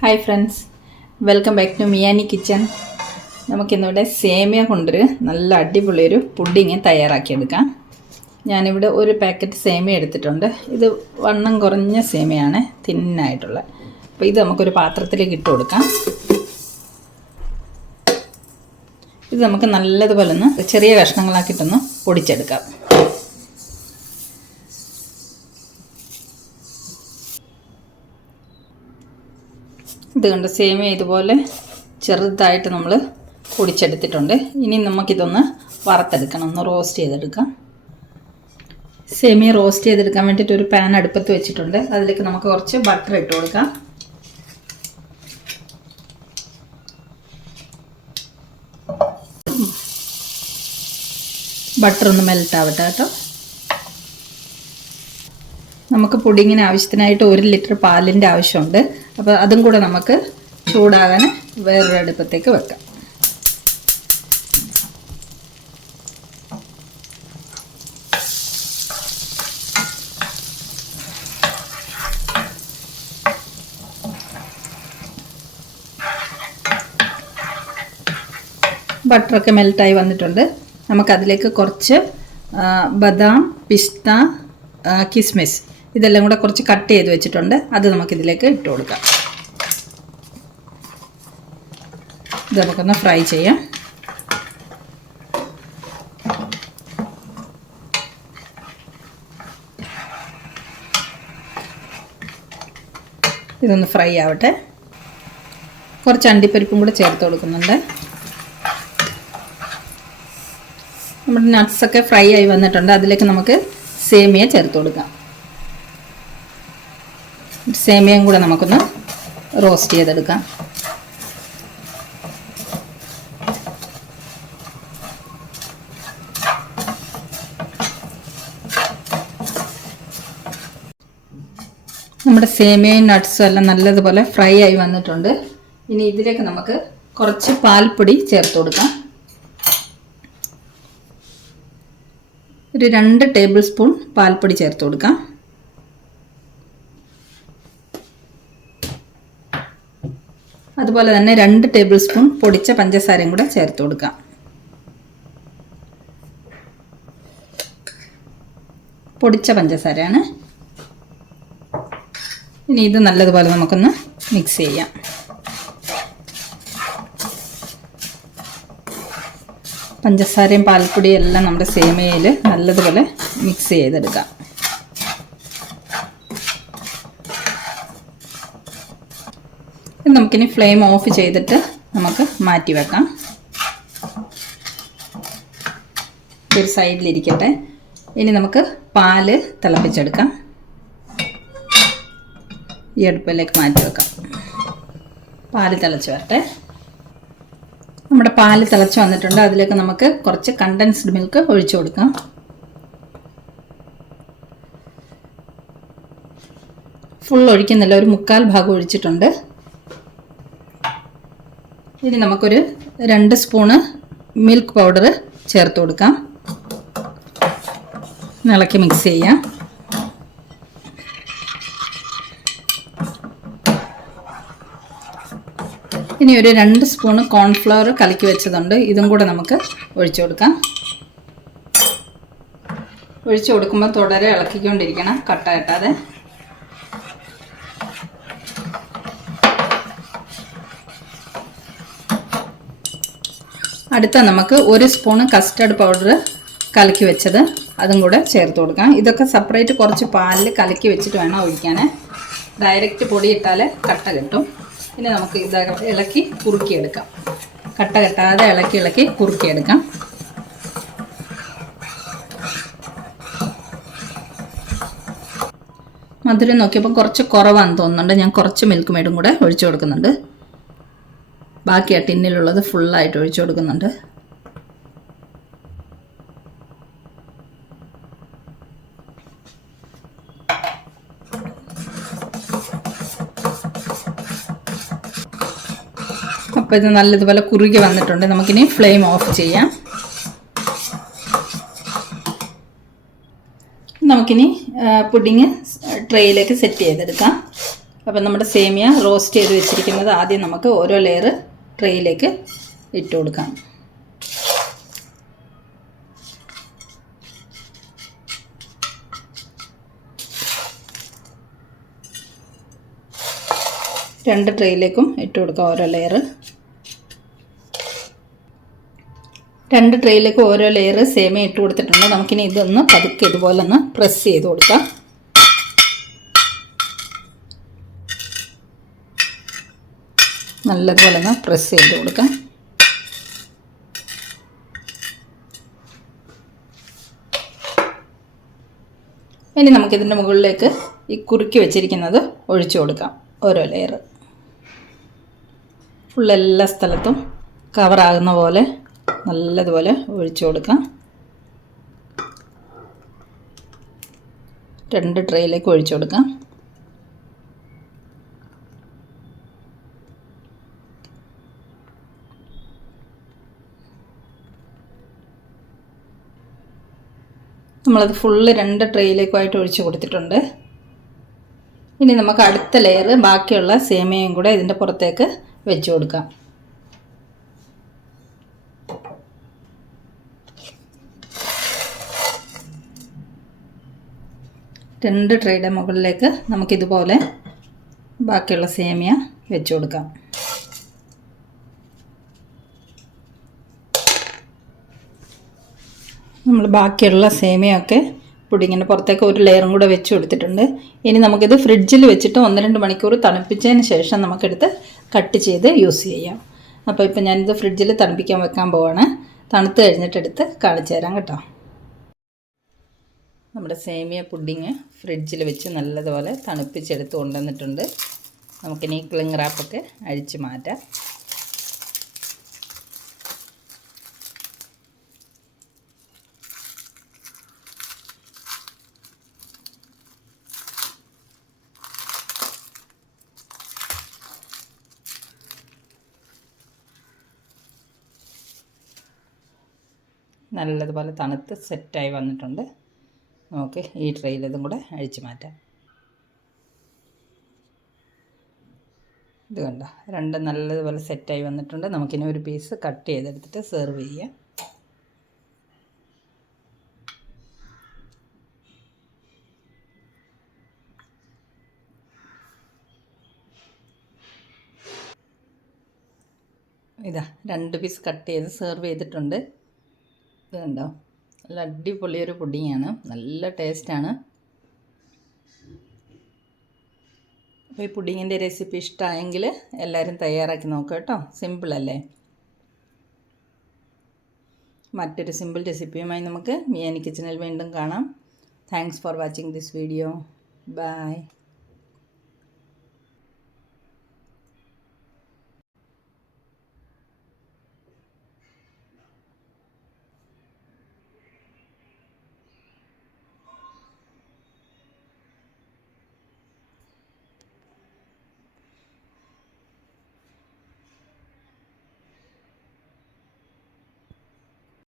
Hi friends, welcome back to Miyani kitchen. നമുക്കിന്നിവിടെ സേമിയ കൊണ്ടൊരു നല്ല അടിപൊളിയൊരു പുഡിങ് തയ്യാറാക്കിയെടുക്കാം. ഞാനിവിടെ ഒരു പാക്കറ്റ് സേമിയ എടുത്തിട്ടുണ്ട്. ഇത് വണ്ണം കുറഞ്ഞ സേമിയാണ്, തിന്നായിട്ടുള്ള. അപ്പോൾ ഇത് നമുക്കൊരു പാത്രത്തിലേക്ക് ഇട്ട് കൊടുക്കാം. ഇത് നമുക്ക് നല്ലതുപോലെ ഒന്ന് ചെറിയ കഷ്ണങ്ങളാക്കിയിട്ടൊന്ന് പൊടിച്ചെടുക്കാം. ഇത് കണ്ട് സേമിയ ഇതുപോലെ ചെറുതായിട്ട് നമ്മൾ പൊടിച്ചെടുത്തിട്ടുണ്ട്. ഇനി നമുക്കിതൊന്ന് വറുത്തെടുക്കണം, ഒന്ന് റോസ്റ്റ് ചെയ്തെടുക്കാം. സേമിയ റോസ്റ്റ് ചെയ്തെടുക്കാൻ വേണ്ടിയിട്ട് ഒരു പാൻ അടുപ്പത്ത് വെച്ചിട്ടുണ്ട്. അതിലേക്ക് നമുക്ക് കുറച്ച് ബട്ടർ ഇട്ട് കൊടുക്കാം. ബട്ടർ ഒന്ന് മെൽറ്റ് ആവട്ടെ കേട്ടോ. നമുക്ക് പുഡിങ്ങിന് ആവശ്യത്തിനായിട്ട് 1 ലിറ്റർ പാലിൻ്റെ ആവശ്യമുണ്ട്. അപ്പോൾ അതും കൂടെ നമുക്ക് ചൂടാകാൻ വേറൊരു അടുപ്പത്തേക്ക് വെക്കാം. ബട്ടറൊക്കെ മെൽറ്റായി വന്നിട്ടുണ്ട്. നമുക്കതിലേക്ക് കുറച്ച് ബദാം, പിസ്ത, കിസ്മിസ് ഇതെല്ലാം കൂടെ കുറച്ച് കട്ട് ചെയ്ത് വെച്ചിട്ടുണ്ട്. അത് നമുക്കിതിലേക്ക് ഇട്ട് കൊടുക്കാം. ഇത് നമുക്കൊന്ന് ഫ്രൈ ചെയ്യാം. ഇതൊന്ന് ഫ്രൈ ആവട്ടെ. കുറച്ച് അണ്ടിപ്പരിപ്പും കൂടെ ചേർത്ത് കൊടുക്കുന്നുണ്ട്. നമ്മുടെ നട്ട്സൊക്കെ ഫ്രൈ ആയി വന്നിട്ടുണ്ട്. അതിലേക്ക് നമുക്ക് സേമിയ ചേർത്ത് കൊടുക്കാം. സേമിയയും കൂടെ നമുക്കൊന്ന് റോസ്റ്റ് ചെയ്തെടുക്കാം. നമ്മുടെ സേമിയയും നട്ട്സും എല്ലാം നല്ലതുപോലെ ഫ്രൈ ആയി വന്നിട്ടുണ്ട്. ഇനി ഇതിലേക്ക് നമുക്ക് കുറച്ച് പാൽപ്പൊടി ചേർത്ത് കൊടുക്കാം. ഒരു 2 ടേബിൾ സ്പൂൺ പാൽപ്പൊടി ചേർത്ത് കൊടുക്കാം. അതുപോലെ തന്നെ 2 ടേബിൾ സ്പൂൺ പൊടിച്ച പഞ്ചസാരയും കൂടെ ചേർത്ത് കൊടുക്കാം. പൊടിച്ച പഞ്ചസാരയാണ്. ഇനി ഇത് നല്ലതുപോലെ നമുക്കൊന്ന് മിക്സ് ചെയ്യാം. പഞ്ചസാരയും പാൽപ്പൊടിയും എല്ലാം നമ്മുടെ സേമിയയിൽ നല്ലതുപോലെ മിക്സ് ചെയ്തെടുക്കാം. നമുക്കിനി ഫ്ലെയിം ഓഫ് ചെയ്തിട്ട് നമുക്ക് മാറ്റി വെക്കാം. ഒരു സൈഡിലിരിക്കട്ടെ. ഇനി നമുക്ക് പാല് തിളപ്പിച്ചെടുക്കാം. ഈ അടുപ്പിലേക്ക് മാറ്റി വെക്കാം. പാല് തിളച്ച് വരട്ടെ. നമ്മുടെ പാല് തിളച്ച് വന്നിട്ടുണ്ട്. അതിലേക്ക് നമുക്ക് കുറച്ച് കണ്ടൻസ്ഡ് മിൽക്ക് ഒഴിച്ചു കൊടുക്കാം. ഫുൾ ഒഴിക്കുന്നില്ല, ഒരു 1/4 ഭാഗം ഒഴിച്ചിട്ടുണ്ട്. ഇനി നമുക്കൊരു 2 സ്പൂണ് മിൽക്ക് പൗഡർ ചേർത്ത് കൊടുക്കാം. ഇളക്കി മിക്സ് ചെയ്യാം. ഇനി ഒരു 2 സ്പൂണ് കോൺഫ്ലവർ കലക്കി വെച്ചതുണ്ട്. ഇതും കൂടെ നമുക്ക് ഒഴിച്ചു കൊടുക്കാം. ഒഴിച്ചു കൊടുക്കുമ്പോൾ തുടരെ ഇളക്കിക്കൊണ്ടിരിക്കണം, കട്ട കെട്ടാതെ. അടുത്ത നമുക്ക് 1 സ്പൂണ് കസ്റ്റർഡ് പൗഡർ കലക്കി വെച്ചത് അതും കൂടെ ചേർത്ത് കൊടുക്കാം. ഇതൊക്കെ സെപ്പറേറ്റ് കുറച്ച് പാലിൽ കലക്കി വെച്ചിട്ട് വേണം ഒഴിക്കാൻ. ഡയറക്റ്റ് പൊടി ഇട്ടാൽ കട്ട കിട്ടും. ഇനി നമുക്ക് ഇത് ഇളക്കി കുറുക്കിയെടുക്കാം. കട്ട കെട്ടാതെ ഇളക്കി കുറുക്കിയെടുക്കാം. മധുരം നോക്കിയപ്പോൾ കുറച്ച് കുറവാണെന്ന് തോന്നുന്നുണ്ട്. ഞാൻ കുറച്ച് മിൽക്ക് മെയ്ഡും കൂടെ ഒഴിച്ചു കൊടുക്കുന്നുണ്ട്. ബാക്കി ആ ടിന്നിലുള്ളത് ഫുള്ളായിട്ട് ഒഴിച്ചു കൊടുക്കുന്നുണ്ട്. അപ്പോൾ ഇത് നല്ലതുപോലെ കുറുകി വന്നിട്ടുണ്ട്. നമുക്കിനി ഫ്ലെയിം ഓഫ് ചെയ്യാം. നമുക്കിനി പുഡിങ് ട്രേയിലേക്ക് സെറ്റ് ചെയ്തെടുക്കാം. അപ്പം നമ്മുടെ സേമിയ റോസ്റ്റ് ചെയ്ത് വെച്ചിരിക്കുന്നത് ആദ്യം നമുക്ക് ഓരോ ലെയർ ട്രേയിലേക്ക് ഇട്ട് കൊടുക്കാം. രണ്ട് ട്രേയിലേക്കും ഇട്ട് കൊടുക്കാം ഓരോ ലെയർ. രണ്ട് ട്രേയിലേക്ക് ഓരോ ലെയർ സേമിയ ഇട്ട് കൊടുത്തിട്ടുണ്ട്. നമുക്കിനി ഇതൊന്ന് പതുക്കെ ഇതുപോലെ ഒന്ന് പ്രസ് ചെയ്ത് കൊടുക്കാം. നല്ലതുപോലെ ഒന്ന് പ്രസ് ചെയ്ത് കൊടുക്കാം. ഇനി നമുക്കിതിൻ്റെ മുകളിലേക്ക് ഈ കുറുക്കി വെച്ചിരിക്കുന്നത് ഒഴിച്ചു കൊടുക്കാം. ഓരോ ലെയർ ഫുൾ എല്ലാ സ്ഥലത്തും കവറാകുന്ന പോലെ നല്ലതുപോലെ ഒഴിച്ചു കൊടുക്കാം. രണ്ട് ട്രേയിലേക്ക് ഒഴിച്ചു കൊടുക്കാം. നമ്മളത് ഫുള്ള് രണ്ട് ട്രേയിലേക്കുമായിട്ട് ഒഴിച്ച് കൊടുത്തിട്ടുണ്ട്. ഇനി നമുക്ക് അടുത്ത ലെയർ ബാക്കിയുള്ള സേമിയയും കൂടെ ഇതിൻ്റെ പുറത്തേക്ക് വെച്ച് കൊടുക്കാം. രണ്ട് ട്രേയുടെ മുകളിലേക്ക് നമുക്കിതുപോലെ ബാക്കിയുള്ള സേമിയ വെച്ച് കൊടുക്കാം. നമ്മൾ ബാക്കിയുള്ള സേമിയൊക്കെ പുഡിങ്ങിൻ്റെ പുറത്തേക്ക് ഒരു ലെയറും കൂടെ വെച്ച് കൊടുത്തിട്ടുണ്ട്. ഇനി നമുക്കിത് ഫ്രിഡ്ജിൽ വെച്ചിട്ട് 1-2 മണിക്കൂർ തണുപ്പിച്ചതിന് ശേഷം നമുക്കെടുത്ത് കട്ട് ചെയ്ത് യൂസ് ചെയ്യാം. അപ്പോൾ ഇപ്പം ഞാനിത് ഫ്രിഡ്ജിൽ തണുപ്പിക്കാൻ വെക്കാൻ പോവാണ്. തണുത്ത് കഴിഞ്ഞിട്ട് എടുത്ത് കാണിച്ചു തരാം കേട്ടോ. നമ്മുടെ സേമിയ പുഡിങ് ഫ്രിഡ്ജിൽ വെച്ച് നല്ലതുപോലെ തണുപ്പിച്ചെടുത്ത് കൊണ്ടുവന്നിട്ടുണ്ട്. നമുക്കിനി ക്ലിംഗ് റാപ്പൊക്കെ അഴിച്ച് മാറ്റാം. നല്ലതുപോലെ തണുത്ത് സെറ്റായി വന്നിട്ടുണ്ട്. നമുക്ക് ഈ ട്രെയിൽ ഇതും കൂടെ അഴിച്ചു മാറ്റാം. ഇത് കണ്ടോ, രണ്ടും നല്ലതുപോലെ സെറ്റായി വന്നിട്ടുണ്ട്. നമുക്കിനി ഒരു പീസ് കട്ട് ചെയ്തെടുത്തിട്ട് സെർവ് ചെയ്യാം. ഇതാ 2 പീസ് കട്ട് ചെയ്ത് സെർവ് ചെയ്തിട്ടുണ്ട്. ഇത് കണ്ടോ, നല്ല അടിപൊളിയൊരു പുഡിങ്ങാണ്, നല്ല ടേസ്റ്റാണ്. അപ്പോൾ ഈ പുഡിങ്ങിൻ്റെ റെസിപ്പി ഇഷ്ടമായെങ്കിൽ എല്ലാവരും തയ്യാറാക്കി നോക്കുക കേട്ടോ. സിമ്പിളല്ലേ. മറ്റൊരു സിമ്പിൾ റെസിപ്പിയുമായി നമുക്ക് മിയാനി കിച്ചണിൽ വീണ്ടും കാണാം. Thanks for watching this video. By.